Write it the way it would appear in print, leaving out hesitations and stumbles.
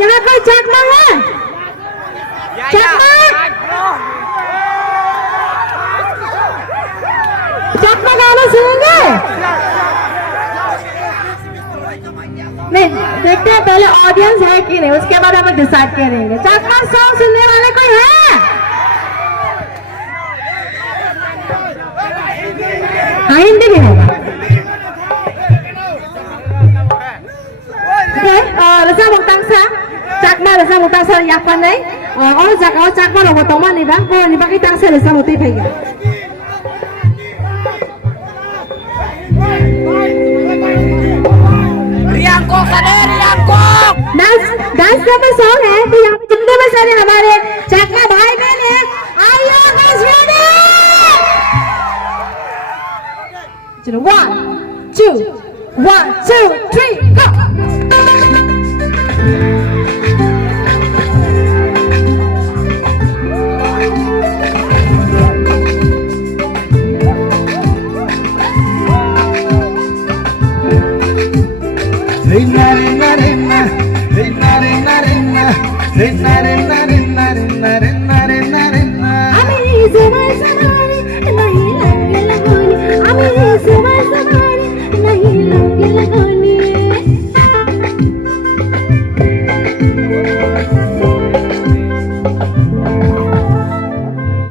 यहाँ कोई चकमा है? चकमा? चकमा गाना सुनेंगे? नहीं, देखते हैं पहले ऑडियंस है कि नहीं, उसके बाद हम डिसाइड करेंगे। चकमा सॉन्ग सुनने वाले कोई है? हाँ, हिंदी भी होगा। Rasa Mutangsa, Cakma Rasa Mutangsa Yapanai, orang Jakau Cakma logo teman nih bang, kalau nih pakai tangsa Rasa Muti pega. रियांको करे रियांको डांस का सॉन्ग है तो यहाँ पे जितने भी सारे हमारे चकमा भाई बहन हैं, आइए गाइस रेडी? चलो 1 2 1 2 3 go. Rena, rena, rena, rena, rena, rena, rena, rena.